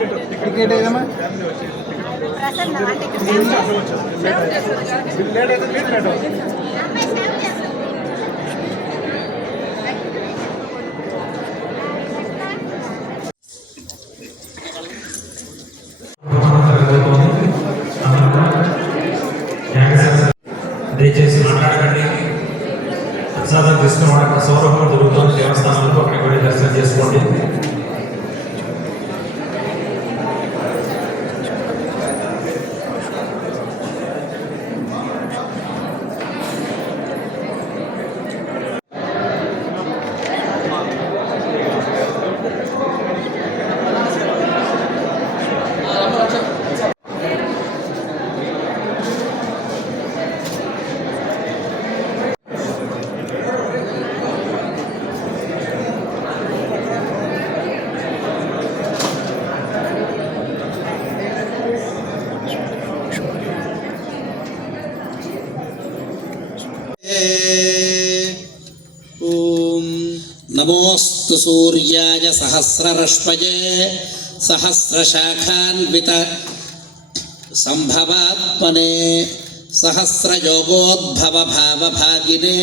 Ticket ఏదమ్మా దయచేసి మాట్లాడకండి. ప్రసాదం తీసుకున్న అక్కడ సౌరభం జరుగుతుంది దేవస్థానంలో, అక్కడికి వెళ్ళి దర్శనం చేసుకోండి. नमोस्तु सूर्याय सहस्ररश्मये सहस्रशाखान्वित संभवात्मने सहस्रयोगोद्भव भावभागिने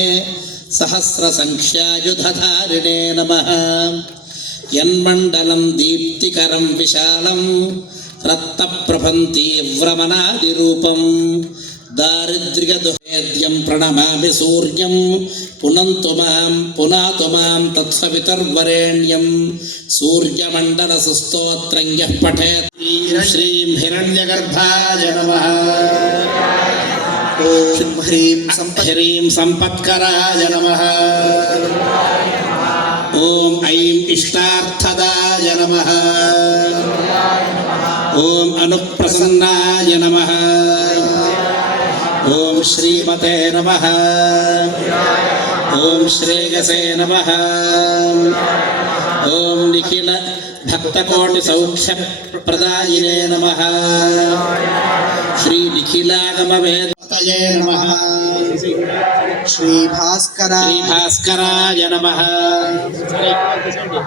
सहस्रसंख्यायुधधारिणे नमः। यन्मण्डलं दीप्तिकरं विशालं रक्तप्रभं तीव्रमनादिरूपं दारिद्र्यदुहेद्यं प्रणमामि सूर्यं पुनन्तु मां तत्सवितुर्वरेण्यं सूर्यमण्डलसुस्तोत्रं यः पठेत् श्रीं हिरण्यगर्भाय नमः। ॐ ह्रीं सम्पत्कराय नमः। ॐ ऐं इष्टार्थदाय नमः। ॐ अनुप्रसन्नाय नमः। ओम श्रीमते नमः। ओम श्रेयसे नमः। ओम निखिल भक्तकोटि सौख्य प्रदायिने नमः। श्री निखिलागम वेदये नमः। श्री भास्कराय नमः।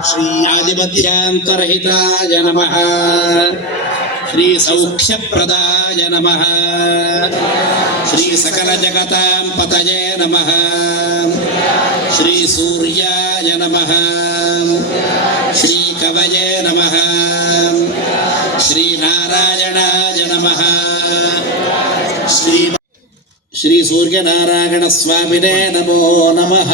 श्री आदिमध्यांतरहिताय नमः। श्री सौख्यप्रदाय नमः। श्री सकल जगतां पतये नमः। श्री सूर्याय नमः। श्री कवये नमः। श्री नारायणाय नमः। श्री सूर्यनारायण स्वामिने नमो नमः।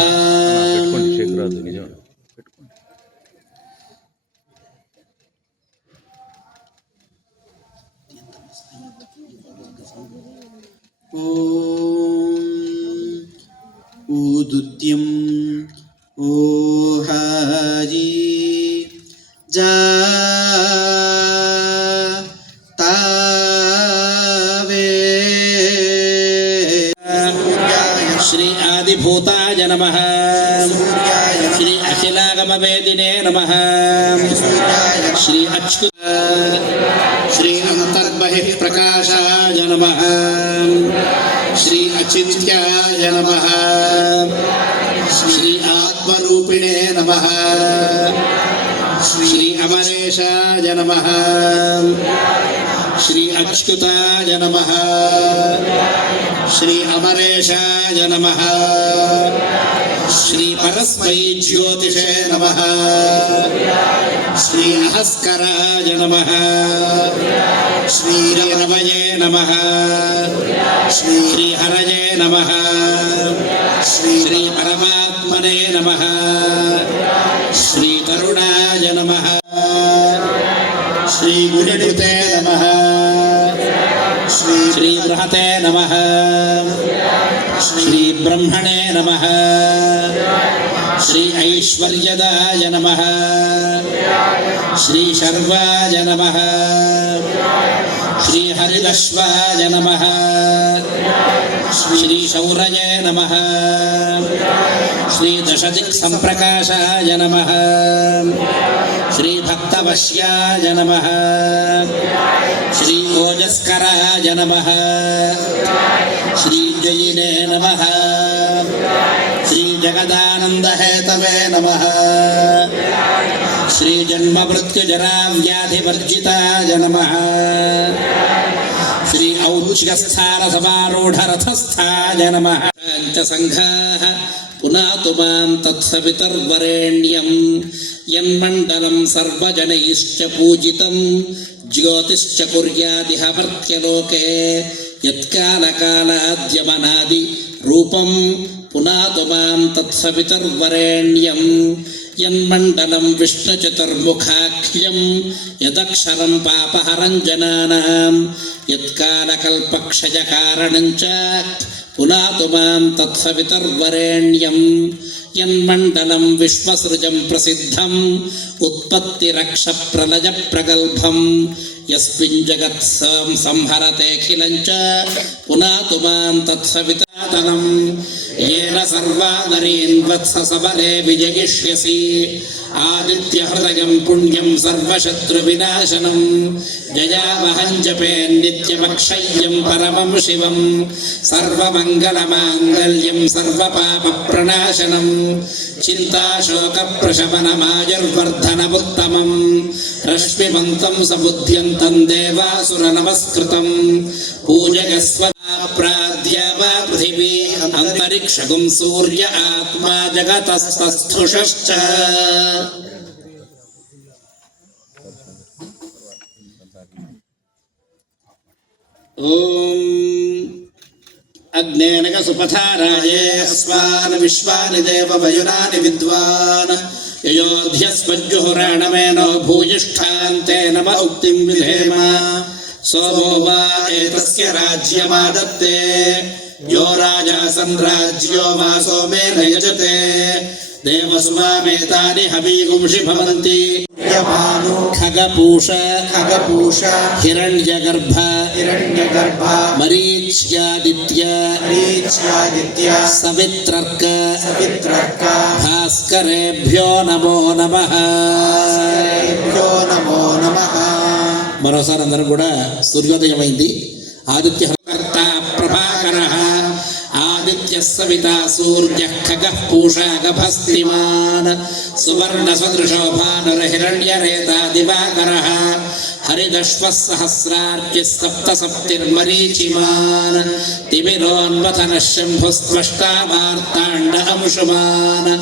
ऊदुद्यं ओहाजी जातावे। श्री आदिभूताय नमः। श्री अखिलागमवेदिने नमः। श्री अच्युत श्री अंतर्बहिः प्रकाशाय नमः। श्री अचिन्त्याय नमः। श्री आत्मरूपिणे नमः। श्री अमरेशाय नमः। श्री अच्युताय नमः। श्री अमरेशाय नमः। श्री परस्मै ज्योतिषे नमः। श्री अहस्कराय नमः। श्री रवये नमः। श्री हरये नमः। श्री परमात्मने नमः। श्री करुणाय नमः। श्री गुरुकृते नमः। श्री बृहते नमः। श्री ब्रह्मणे नमः। श्री ऐश्वर्यदाय नमः। श्री शर्वाय नमः। श्री हरिदश्वाय नमः। श्री शौरये नमः। श्री दशदिक्सम्प्रकाशाय नमः। श्री भक्तवश्याय नमः। श्री ओजस्कराय नमः। श्री जयिने नमः। श्री जगदानंदहेतवे नमः। श्रीजन्ममृत्युजराव्याधिवर्जिताय नमः श्री औच्यस्थानसमारूढरथस्थाय नमः पञ्चसङ्घाः पुनातु मां तत्सवितर्वरेण्यं यन्मण्डलं सर्वजनैश्च पूजितं ज्योतिश्च कुर्यादिह मर्त्यलोके यत्कालकालाद्यमनादि रूपं पुनातु मां तत्सवितर्वरेण्यं यन्मण्डलं विष्णुचतुर्मुखाख्यं यदक्षरं पापहरं जनानां यत्कालकल्पक्षयकारणं च पुनातु मां तत्सवितर्वरेण्यं यन्मण्डलं विश्वसृजं प्रसिद्धम् उत्पत्तिरक्षप्रलयप्रगल्भं यस्मिन् जगत्सं संहरतेऽखिलं च पुनातु मां तत्सवितातनं येन सर्वानरीन् वत्ससबले विजयिष्यसि आदित्यहृदयं पुण्यं सर्वशत्रुविनाशनं जयावहं जपे नित्यमक्षय्यं परमं शिवं सर्वमङ्गलमाङ्गल्यं सर्वपापप्रणाशनं चिन्ताशोकप्रशमनमायुर्वर्धनमुत्तमं रश्मिमन्तं समुद्यन्तं देवासुरनमस्कृतं पूजयस्व प्राद्या वा पृथिवी अन्तरिक्षगुं सूर्य आत्मा जगतस्तस्थुषश्च ॐ अग्नेनक सुपथाराये अस्मान् विश्वानि देववयुनानि विद्वान् ययोध्यस्मज्जुहुराणमेनो भूयिष्ठान्ते नम उक्तिं विधेम सोमो वा एतस्य राज्यमादत्ते यो राजा संराज्यो वा सोमेन यजते देवसुमामेतानि हवीगुंषि भवन्ति खगपूष हिरण्यगर्भ मरीच्यादित्य सवित्रर्क भास्करेभ्यो नमो नमः మరోసారి అందరూ కూడా సూర్యోదయమైంది. ఆదిత్య కర్త ప్రభాకరః ఆదిత్య సవితా సూర్యః ఖగః పూషా గభస్తిమాన్ సువర్ణ సదృశో భానుర్హిరణ్యరేతా దివాకరః హరిదశ్వः సహస్రార్చిः సప్త సప్తిర్మరీచిమాన్ తిమిరోన్వథనः శంభుస్త్వష్టా మార్తాండ అంశుమాన్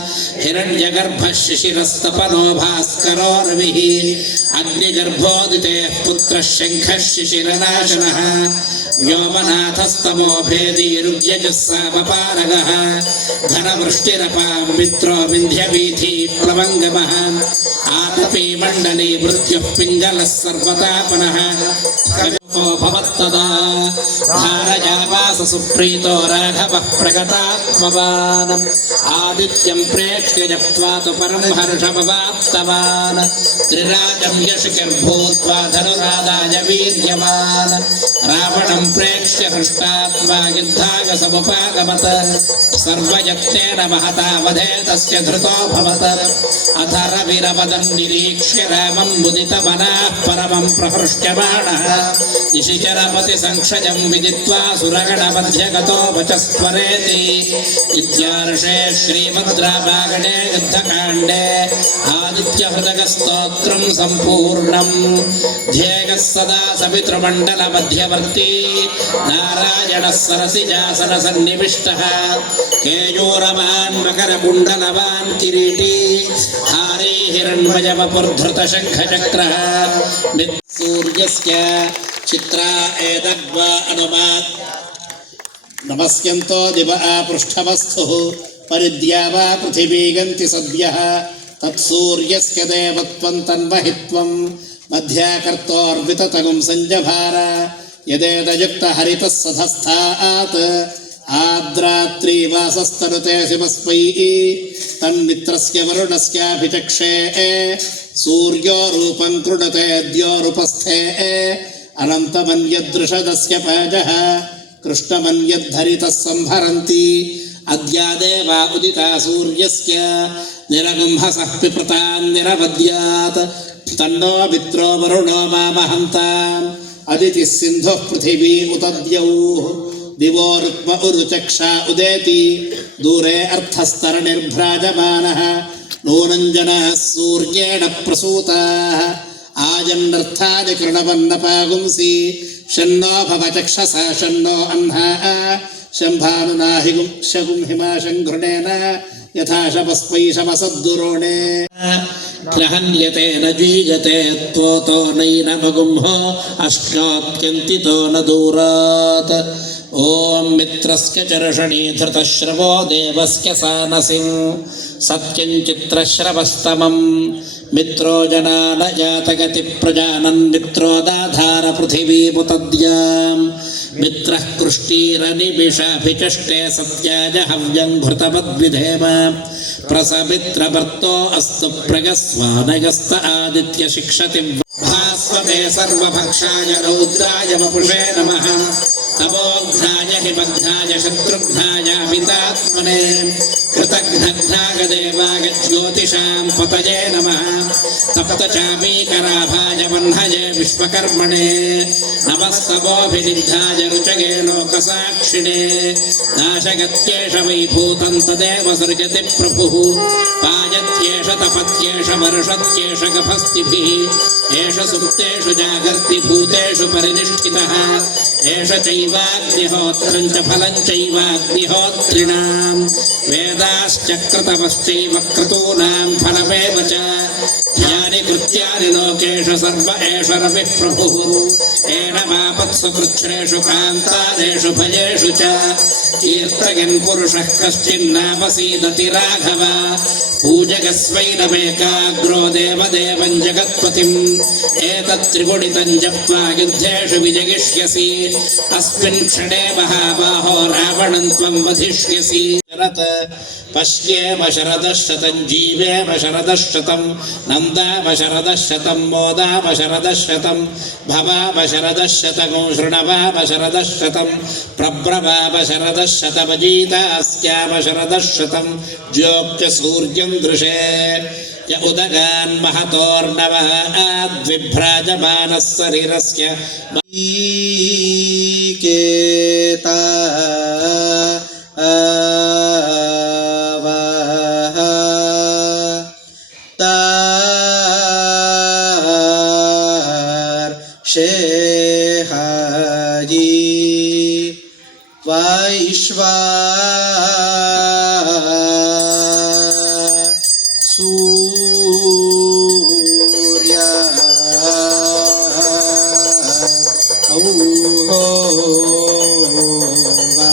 హిరణ్యగర్భः శిశిరస్తపనో భాస్కరో రవిః అగ్నిగర్భోదితేః పుత్రः శంఖः శిశిరనాశనः వ్యోమనాథస్తమో భేదీరుగ్యజः సామపారగः ఘనవృష్టిరపాం మిత్రో వింధ్యవీథీ ప్లవంగమः ఆతపీ మండలీ మృత్యుః పింగళः సర్వతాపనः భవత్తదా ధారయావాస సుప్రీతో రాఘవः ప్రగతాత్మవాన్ ఆదిత్యం ప్రేక్ష్య జప్త్వా తు పరం హర్షమవాప్తవాన్ త్రిరాజం యశికిర్భూత్వా ధనురాదాయ వీర్యవాన్ రావణం ప్రేక్ష్య హృష్టాత్మా యుద్ధాయ సముపాగమత్ సర్వయత్నేన మహతా వధే తస్య ధృతోऽభవత్ అథ రవిరవదన్ నిరీక్ష్య రామం ముదితమనాః పరమం ప్రహృష్యమాణः నిశిచరపతి సంక్షయం విదిత్వా సురగణమధ్యగతో వచస్వరేతి ఇత్యార్షే శ్రీమద్ రామాయణే యుద్ధకాండే ఆదిత్యహృదయస్తోత్రం సంపూర్ణం ధ్యేయః సదా సవితృమండల మధ్యవర్తి నారాయణः సరసిజాసన సన్నివిష్టः కేయూరవాన్ మకరకుండలవాన్ కిరీటీ హారీ హిరణ్మయవపుర్ధృత శంఖచక్రः సూర్యస్య చిత్రా ఏతద్వా అనుమాత్ నమస్యంతో దివ పృష్ఠవస్థుః పరిద్యా వా పృథివీ గంతి సద్యః తత్సూర్యస్య దేవత్వం తన్వహిత్వం మధ్యాకర్తోర్వితతగుం సంజభార యదేదయుక్త హరితః సధస్థాత్ ఆద్రాత్రీ వాసస్తనుతే శివస్మై తన్మిత్రస్య వరుణస్యాభిచక్షే సూర్యో రూపం కృణతే ద్యోరుపస్థే అనంతమన్యదృషదస్య పాజః కృష్ణమన్యద్ధరితः సంహరంతి అద్యాదేవా ఉదితా సూర్యస్య నిరగుంహసః పిప్రతాన్ నిరవద్యాత్ తన్నో మిత్రో వరుణో మామహంతాం అదితిः సింధుః పృథివీ ఉతద్యౌః దివో రుక్మ ఉరుచక్షా ఉదేతి దూరే అర్థస్తరణిర్భ్రాజమానః नूनं जनाः सूर्येण प्रसूताः आजन्नर्थानि कृणवन्नपागुंसि शन्नो भवचक्षसा शन्नो अह्नाः शम्भानुनाहिगुं शगुं हिमाशं घृणेन यथा शपस्पैशमसद्दुरोणे ग्रहण्यते न जीयते त्वोतो नैनमगुंहो अश्नात्यन्तितो न दूरात् ॐ मित्रस्य चर्षणी धृतश्रवो देवस्य सानसिं सत्यं चित्रश्रवस्तमं मित्रो जनान जातगति प्रजानन् मित्रो दाधार पृथिवीमुतद्यां मित्रः कृष्टीरनिमिषाभिचष्टे सत्याय हव्यं घृतवद्विधेम प्रसमित्रभर्तो अस्तु प्रगस्वानयस्त आदित्य शिक्षति भास्वते सर्वभक्षाय रौद्राय वपुषे नमः तपोघ्नाय हिमघ्नाय शत्रुघ्नाय अमितात्मने कृतघ्नघ्नाय देवाय ज्योतिषां पतये नमः तप्तचामीकराभाय वह्नये विश्वकर्मणे नमस्तवोऽभिनिग्धाय रुचगे लोकसाक्षिणे नाशगत्येष वैभूतं तदेव सृजति प्रभुः पायत्येष तपत्येष वर्षत्येष गभस्तिभिः एष सुप्तेषु जागर्ति भूतेषु परिनिष्ठितः एष चैवाग्निहोत्रं च फलं चैवाग्निहोत्रिणां वेदाश्चक्रतपश्चैव क्रतूनां फलमेव च यानि कृत्यानि लोकेषु सर्व एष रविः प्रभुः येन वापत्सु कृच्छ्रेषु कान्तादेषु भयेषु च कीर्तयन् पुरुषः कश्चिन्नापसीदति राघव पूजगस्वैनमेकाग्रो देवदेवं जगत्पतिम् एतत् त्रिगुणितं जप्त्वा युद्धेषु विजयिष्यसि अस्मिन् क्षणे महाबाहो रावणं त्वं वधिष्यसि पश्येम शरदः शतं जीवेम शरदः शतं नन्दाम शरदः शतं मोदाम शरदः शतं भवाम शरदः शतकं शृणवाम शरदः शतं प्रब्रवाम शरदः शतमजीतास्याम शरदः शतं ज्योत्य सूर्यं दृशे य उदगान् महतोर्नवः आद्विभ्राजमानः शरीरस्य केता शेहाजी वैश्वा सूर्या औहो वा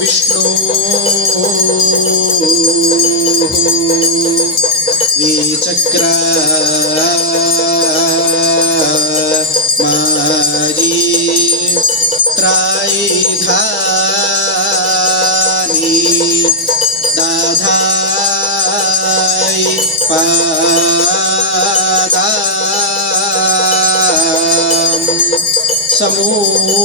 विष्णु विचक्रा मारी त्रायधानी दाधाई पादाम समूहो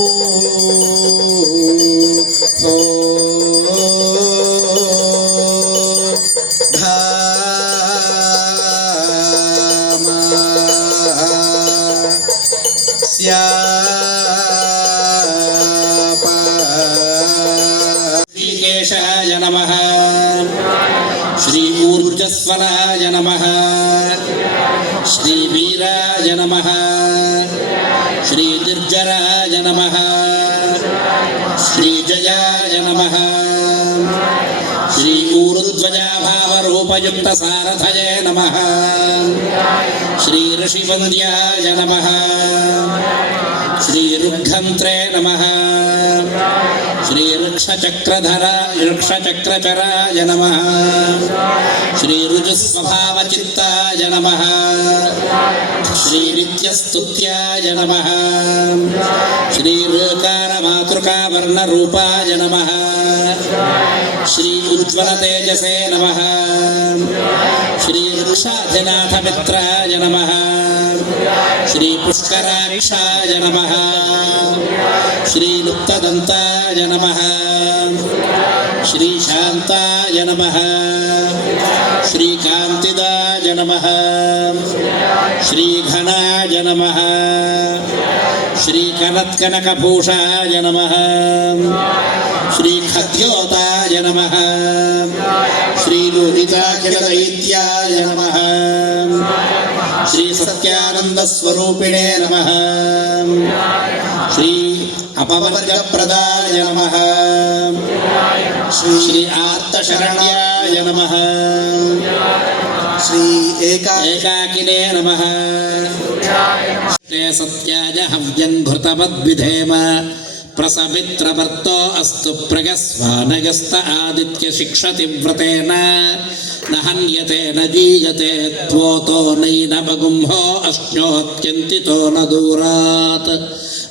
धामा स्यापा श्रीकेशाय नमः श्रीऊर्जस्वराय नमः श्रीवीराय नमः श्रीनिर्जराय नमः श्रीजयाय नमः श्री ऊरुध्वजाभावरूपयुक्तसारथये नमः श्री ऋषिवन्द्याय नमः श्री रुद्धन्त्रे नमः श्री वृक्षचक्रचराय नमः श्री ऋजुस्वभावचित्ताय नमः श्री नित्यस्तुत्याय नमः श्री ऋकारमातृकावर्णरूपाय नमः श्री उज्ज्वलतेजसे नमः श्री वृक्षाधिनाथमित्राय नमः श्री पुष्कराक्षाय नमः श्री लुप्तदन्ताय नमः श्री शान्ताय नमः श्री कान्तिदाय नमः श्रीघनाय नमः श्रीकनत्कनकभूषाय नमः श्रीखद्योताय नमः श्रीलोहिताखिलदैत्याय नमः श्रीसत्यानन्दस्वरूपिणे नमः श्री अपवर्गप्रदाय नमः श्री आर्तशरण्याय नमः श्री एकाकिने नमः ते सत्याय हव्यं घृतवद्विधेम प्रसवित्रवर्तो अस्तु प्रगस्वानगस्त आदित्य शिक्षति व्रतेन न हन्यते न जीयते त्वोतो नैनवगुंहो अश्नोत्यन्तितो न दूरात्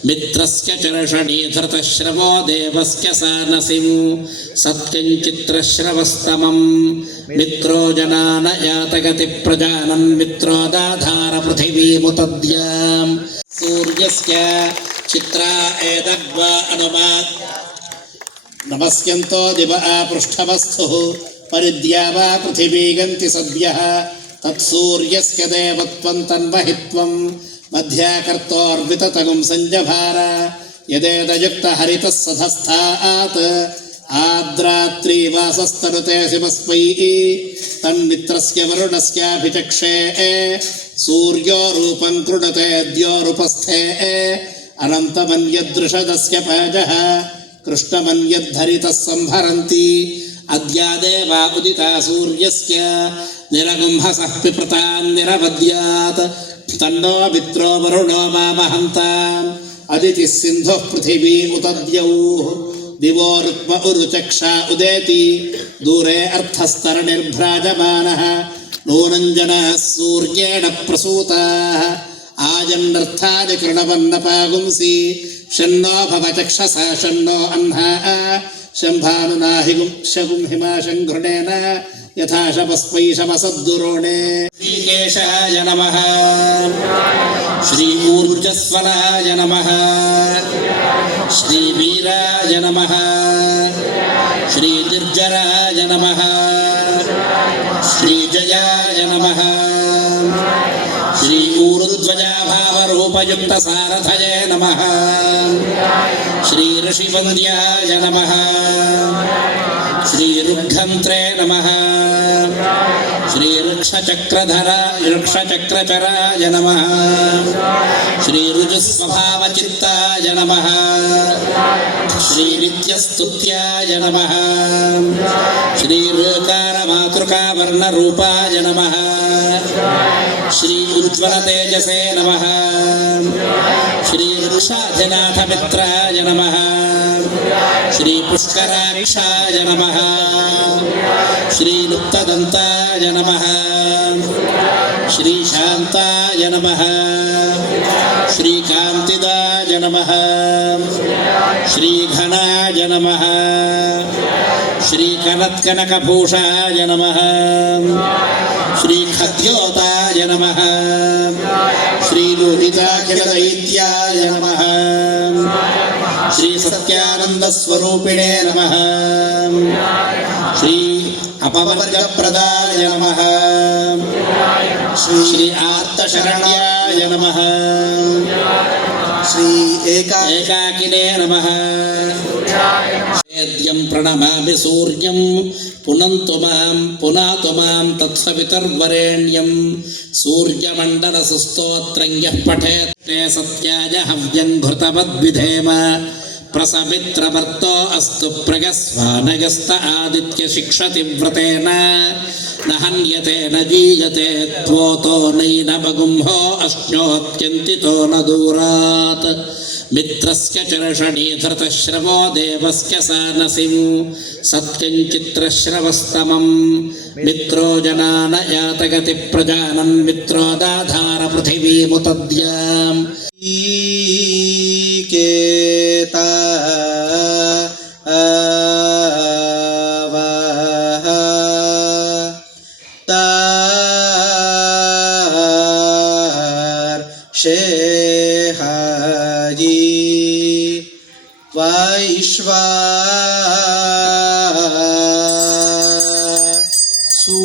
मित्रस्य चर्षणी धृतश्रवो देवस्य सानसिं सत्यञ्चित्रश्रवस्तमं मित्रो जनान यातगति प्रजानन् मित्रोदाधार पृथिवीमुतद्यां सूर्यस्य चित्रा एतद्वा अनुमात् नमस्यन्तो दिव आपृष्ठवस्थुः परिद्या वा पृथिवी गन्ति सद्यः तत्सूर्यस्य देवत्वं तन्वहित्वं मध्याकर्तोर्विततगुं संजभार यदेदयुक्तहरितः सधस्थात् आद्रात्रीवासस्तनुते शिवस्मै तन्मित्रस्य वरुणस्याभिचक्षे सूर्यो रूपं कृणुते द्योरुपस्थे अनन्तमन्यदृषदस्य पाजः कृष्णमन्यद्धरितः संभरन्ति अद्यादेवा उदिता सूर्यस्य निरगुंहसः पिप्रतान् निरवद्यात् तन्नो मित्रो वरुणो मामहन्ताम् अदितिः सिन्धुः पृथिवी उतद्यौः दिवो रुक्म उरुचक्षा उदेति दूरे अर्थस्तरणिर्भ्राजमानः नूनं जनाः सूर्येण प्रसूताः आजन्नर्थानि कृणवन्नपागुंसि शन्नो भवचक्षसा शन्नो अह्नाः शम्भानुनाहिगुं शगुं हिमाशं घृणेन यथा शपस्मै शपसद्दुरोणे श्रीकेशाय नमः श्रीऊर्जस्वलाय नमः श्रीवीराय नमः श्रीनिर्जराय नमः श्रीजयाय नमः श्री ऊरुध्वजाभावरूपयुक्तसारथये नमः श्री ऋषिवन्द्याय नमः श्री रुग्घन्त्रे नमः श्री ऋक्षचक्रचराय नमः श्री ऋजुस्वभावचित्ताय नमः श्री नित्यस्तुत्याय नमः श्री ऋकारमातृकावर्णरूपाय नमः श्री उज्ज्वलतेजसे नमः श्री वृक्षाधिनाथमित्राय नमः श्री पुष्कराक्षाय नमः श्री लुप्तदन्ताय नमः श्री शान्ताय नमः श्री कान्तिदाय नमः श्री घनाय नमः श्री कनत्कनकभूषाय नमः श्री खद्योताय नमः श्री लोहिताखिलदैत्याय नमः श्री सत्यानन्दस्वरूपिणे नमः श्री अपवर्गप्रदाय नमः श्री आर्तशरण्याय नमः श्री एकाकिने नमः वेद्यं प्रणमामि सूर्यं पुनन्तु मां तत्सवितुर्वरेण्यं सूर्यमण्डलसुस्तोत्रं यः पठेत् ते सत्याय हव्यं घृतवद्विधेम प्रसवित्रवर्तो अस्तु प्रगस्वानगस्त आदित्य शिक्षति व्रतेन न हन्यते न जीयते त्वोतो नैनवगुंहो अश्नोत्यन्तितो न दूरात् मित्रस्य चर्षणी धृतश्रवो देवस्य सानसिं सत्यञ्चित्रश्रवस्तमं मित्रो जनान यातगति प्रजानन् मित्रोदाधार पृथिवीमुतद्याम् केता शेहाजी वैश्वा सू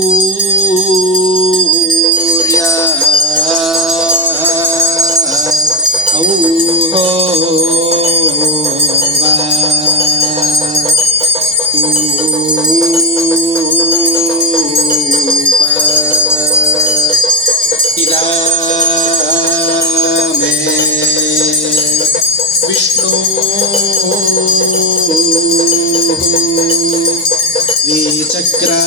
विष्णु विचक्रा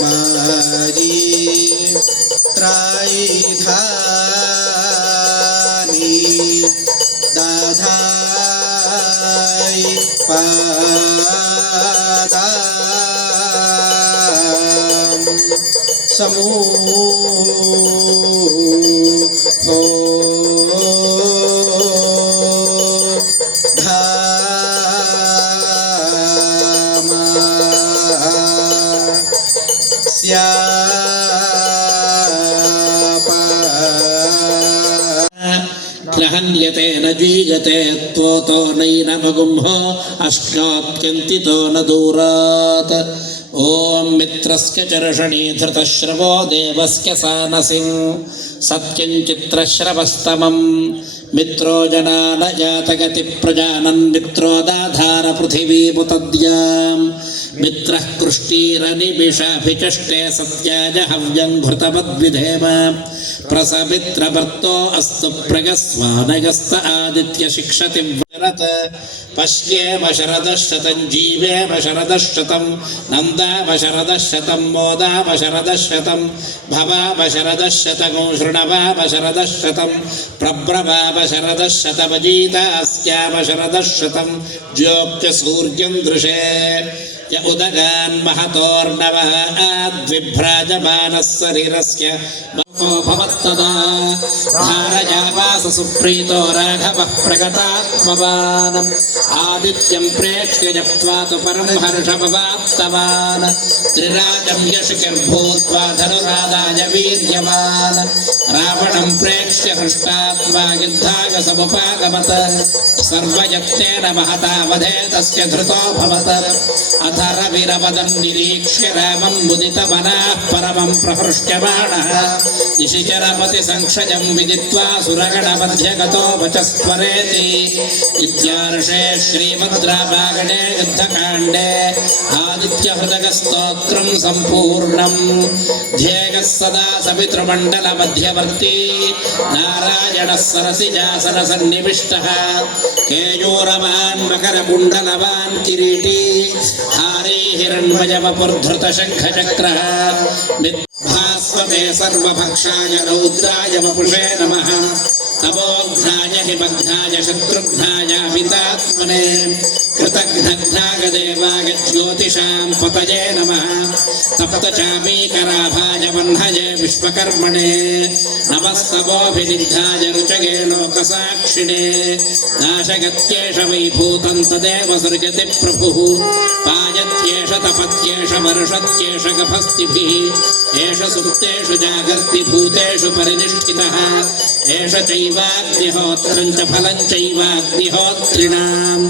मारी त्रायधानी दाधाय पादाम समूहो धामा स्यापा ग्रहण्यते न जीयते त्वोतो नैनमगुंहो अश्नात्यन्तितो न दूरात् ॐ मित्रस्य चर्षणी धृतश्रवो देवस्य सानसिं सत्यं चित्रश्रवस्तमं मित्रो जनान जातगति प्रजानन् मित्रो दाधार पृथिवीमुतद्यां मित्रः कृष्टीरनिमिषाभिचष्टे सत्याज हव्यं घृतवद्विधेम प्रसमित्रभर्तो अस्तु प्रगस्वानगस्त आदित्य शिक्षति वरत पश्येम शरदशतं जीवेम शरदशतं नन्दाम शरदशतं मोदाम शरदशतं भवाम शरदशतं शृणवाम शरदशतं प्रब्रवाम शरदशतमजीतास्याम शरदशतं ज्योत्य सूर्यं दृशे य उदगान् महतोर्नवः आद्विभ्राजमानः शरीरस्य भवत्तदा धारयावास सुप्रीतो राघवः प्रगतात्मवान् आदित्यं प्रेक्ष्य जप्त्वा तु परं हर्षमवाप्तवान् त्रिराजं यशकिर्भूत्वा धनुरादाय वीर्यवान् रावणं प्रेक्ष्य हृष्टात्मा युद्धाय समुपागमत् सर्वयत्नेन महता वधे तस्य धृतोऽभवत् अथ रविरवदन् निरीक्ष्य रामं मुदितमनाः परमं प्रहृष्यमाणः निशिचरपति संक्षयं विदित्वा सुरगणमध्यगतो वचस्त्वरेति इत्यार्षे श्रीमद् रामायणे युद्धकाण्डे आदित्यहृदयस्तोत्रं सम्पूर्णं ध्येयः सदा सवितृमण्डलमध्यवर्ती नारायणः सरसिजासनसन्निविष्टः केयूरवान् मकरकुण्डलवान् किरीटी हारी हिरण्मयवपुर्धृतशङ्खचक्रः भास्वते सर्वभक्षाय रौद्राय वपुषे नमः तपोघ्नाय हिमघ्नाय शत्रुघ्नाय अमितात्मने कृतघ्नघ्नाय देवाय ज्योतिषां पतये नमः तप्तचामीकराभाय वह्नये विश्वकर्मणे नमस्तवोऽभिनिधाय रुचगे लोकसाक्षिणे नाशगत्येष वैभूतं तदेव सृजति प्रभुः पायत्येष तपत्येष वर्षत्येष गभस्तिभिः एष सुप्तेषु जागर्ति भूतेषु परिनिष्ठितः एष चैवाग्निहोत्रं च फलं चैवाग्निहोत्रिणां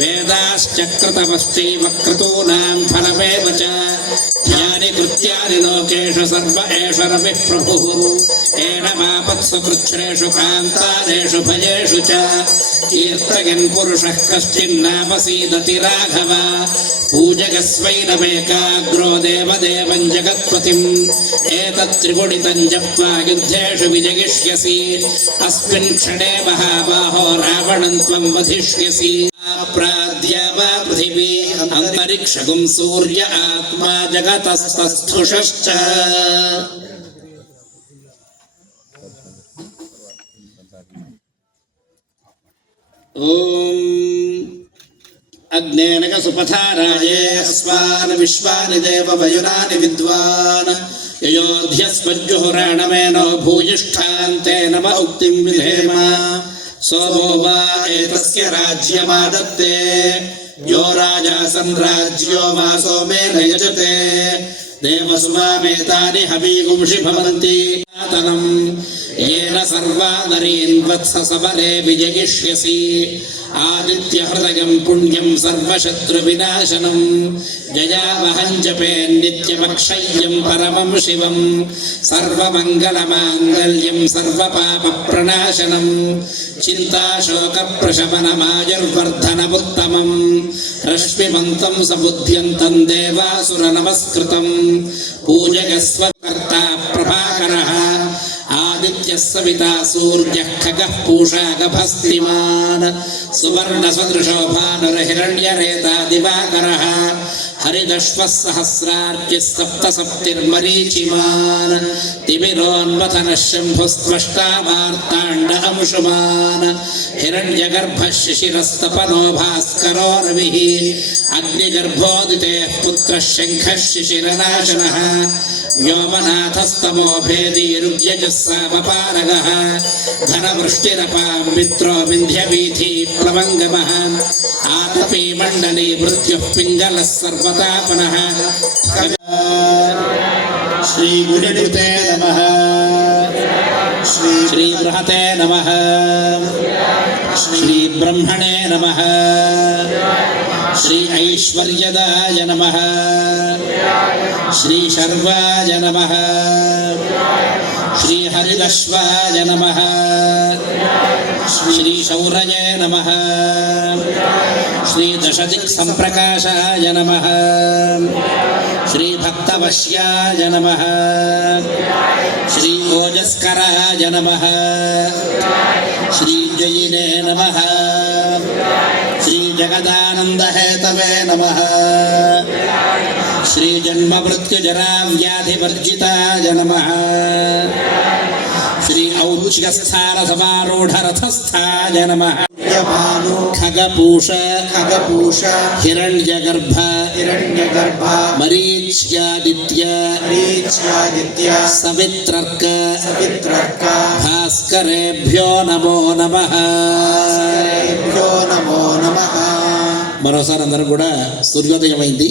वेदाश्च क्रतवश्चैव क्रतूनां फलमेव च यानि कृत्यानि लोकेषु सर्व एष रविः प्रभुः एनमापत्सु कृच्छ्रेषु कान्तारेषु भयेषु च कीर्तयन् पुरुषः कश्चिन्नावसीदति राघव पूजगस्वैनमेकाग्रो देवदेवं जगत्पतिम् एतत्त्रिगुणितं जप्त्वा युद्धेषु विजयिष्यसि अस्मिन् क्षणे महाबाहो रावणं त्वं वधिष्यसि प्राद्यावा पृथिवी अन्तरिक्षगुं सूर्य आत्मा जगतस्तस्थुषश्च ॐ अग्नेनक सुपथाराये अस्मान् विश्वानि देववयुनानि विद्वान् ययोध्यस्मज्जुहुराणमेनो भूयिष्ठान् तेन व उक्तिं विधेम सोमो वा एतस्य राज्यमादत्ते यो राजा संराज्यो वा सोमेन यजते देवसुमामेतानि हवीगुंषि भवन्ति येन सर्वा नरीन् वत्स सबले विजयिष्यसि आदित्यहृदयं पुण्यं सर्वशत्रुविनाशनं जयावहं जपे नित्यमक्षय्यं परमं शिवं सर्वमङ्गलमाङ्गल्यं सर्वपापप्रणाशनं चिन्ताशोकप्रशमनमायुर्वर्धनमुत्तमं रश्मिमन्तं समुद्यन्तं देवासुरनमस्कृतं पूजयस्व कर्ता प्रभाकरः आदित्यः सविता सूर्यः खगः पूषा गभस्तिमान् सुवर्णसदृशो भानुर्हिरण्यरेता दिवाकरः हरिदश्वः सहस्रार्चिः सप्तसप्तिर्मरीचिमान् तिमिरोन्मथनः शम्भुस्त्वष्टा मार्ताण्ड अंशुमान् हिरण्यगर्भः शिशिरस्तपनो भास्करो रविः अग्निगर्भोदितेः पुत्रः शङ्खः शिशिरनाशनः व्योमनाथस्तमो भेदी ऋग्यजस्सामपारगः घनवृष्टिरपां मित्रो विन्ध्यवीथी प्लवङ्गमः आतपी मण्डली मृत्युः पिङ्गलः सर्वतापनः श्रीगुरुकृते नमः श्रीबृहते नमः श्रीब्रह्मणे नमः श्री ऐश्वर्यदाय नमः श्रीशर्वाय नमः श्रीहरिदश्वाय नमः श्रीशौरये नमः श्रीदशदिक्सम्प्रकाशाय नमः श्रीभक्तवश्याय नमः श्रीओजस्कराय नमः श्रीजयिने नमः श्रीजगदानन्दहेतवे नमः श्रीजन्ममृत्युजराव्याधिवर्जिताय नमः श्री औच्यस्थानसमारूढरथस्थाय नमः खगपूष हिरण्यगर्भ मरीच्यादित्य सवित्रर्क भास्करेभ्यो नमो नमः మరోసారి అందరూ కూడా సూర్యోదయమైంది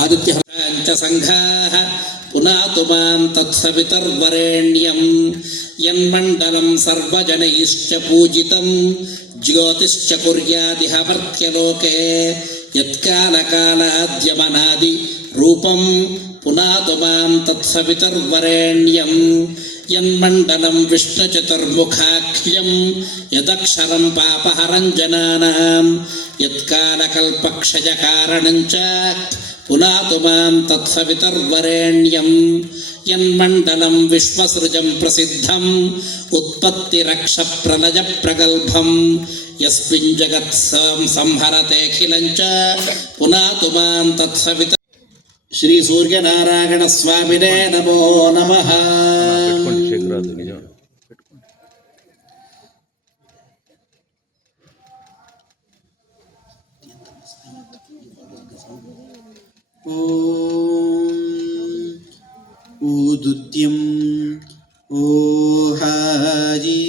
ఆదిత్య పంచసంఘాః పునాతు మాం తత్సవితుర్వరేణ్యం యన్మండలం సర్వజనైశ్చ పూజితం జ్యోతిశ్చ కుర్యాదిహ మర్త్యలోకే యత్కాలకాలాద్యమనాది రూపం పునాతు మాం తత్సవితుర్వరేణ్యం యన్మండలం విష్ణుచతుర్ముఖాఖ్యం యదక్షరం పాపహరం జనానాం యత్కాలకల్పక్షయకారణం చ పునాతు మాం తత్సవితుర్వరేణ్యం యన్మండలం విశ్వసృజం ప్రసిద్ధం ఉత్పత్తిరక్ష ప్రళయ ప్రగల్భం యస్మిన్ జగత్ సంహరతేఖిలం చ పునాతు మాం తత్సవిత శ్రీ సూర్యనారాయణ స్వామినే నమో నమః. ऊदुत्यं ओहाजी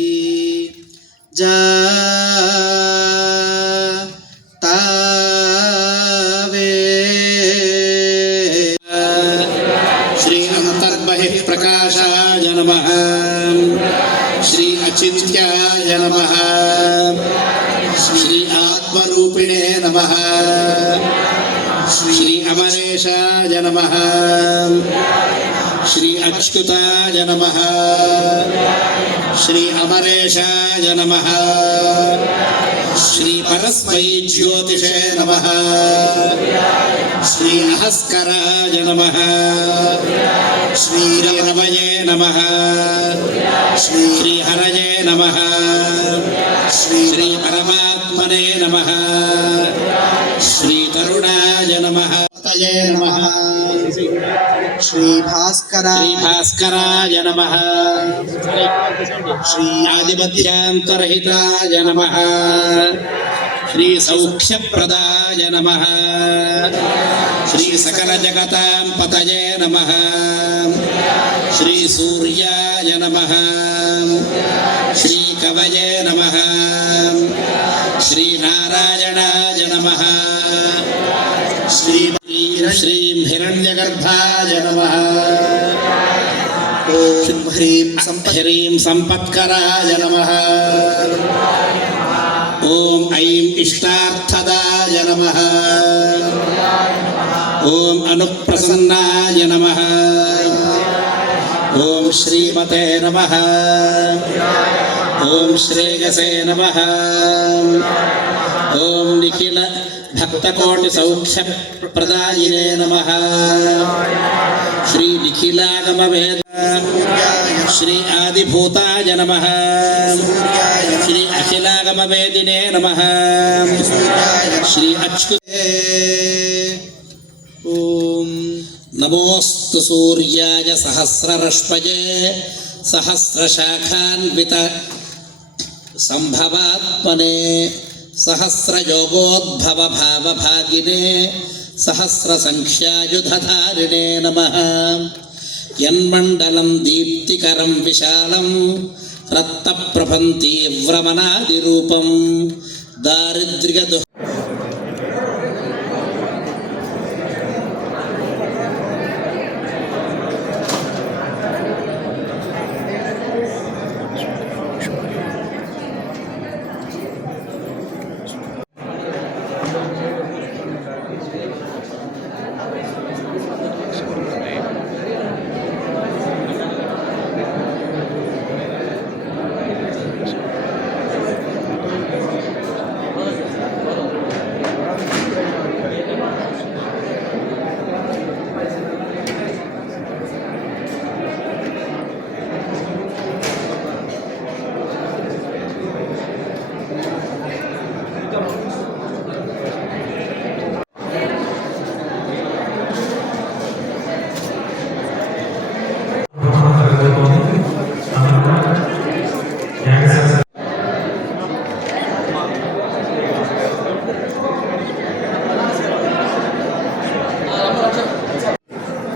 जातावे श्री अंतर्बहिः प्रकाशाय नमः श्री अचिन्त्याय नमः श्री आत्मरूपिणे नमः श्री अमरेशाय नमः श्री अच्युताय नमः श्री अमरेशाय नमः श्री परस्मै ज्योतिषे नमः श्री अहस्कराय नमः श्री रवये नमः श्री हरये नमः श्री परमात्मने नमः श्री तरुणाय नमः तये नमः श्री भास्कराय नमः श्री आदिमध्यांतरहिताय नमः श्री सौख्यप्रदाय नमः श्री सकलजगतां पतये नमः श्री सूर्याय नमः श्री कवये नमः श्री नारायणाय नमः श्री श्रीं हिरण्यगर्भाय नमः ॐ ह्रीं संपत्कराय नमः ॐ ऐं इष्टार्थदाय नमः ॐ अनुप्रसन्नाय नमः ॐ श्रीमते नमः ॐ श्रेयसे नमः ॐ निखिल भक्तकोटिसौख्यप्रदायिने नमः श्री निखिलागमवेद శ్రీ ఆదిభూతాయ నమః సూర్యాయ శ్రీ అఖిలాగమవేదినే నమః శ్రీ అచ్యుత ఓం నమోస్తు సూర్యాయ సహస్రరశ్మయే సహస్రశాఖాన్విత సంభవాత్మనే సహస్రయోగోద్భవ భావభాగినే సహస్రసంఖ్యాయుధధారిణే నమః యన్మండలం దీప్తికరం విశాలం రక్తప్రభం తీవ్రమనాదిరూపం దారిద్ర్యదు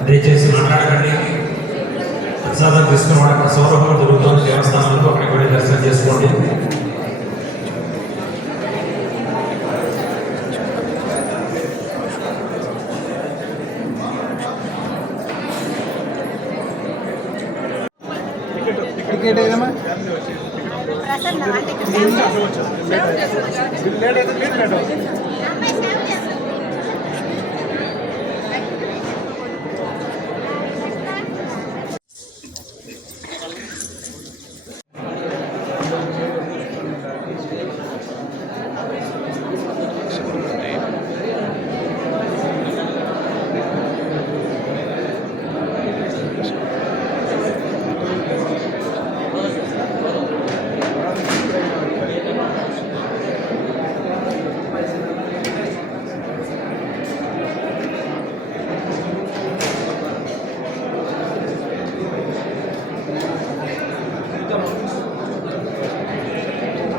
దయచేసి మాట్లాడకండి. ప్రసాదం తీసుకున్న అక్కడ సౌరభం జరుగుతుంది దేవస్థానంలో, అక్కడికి వెళ్ళి దర్శనం చేసుకోండి. ప్రసన్న అంటే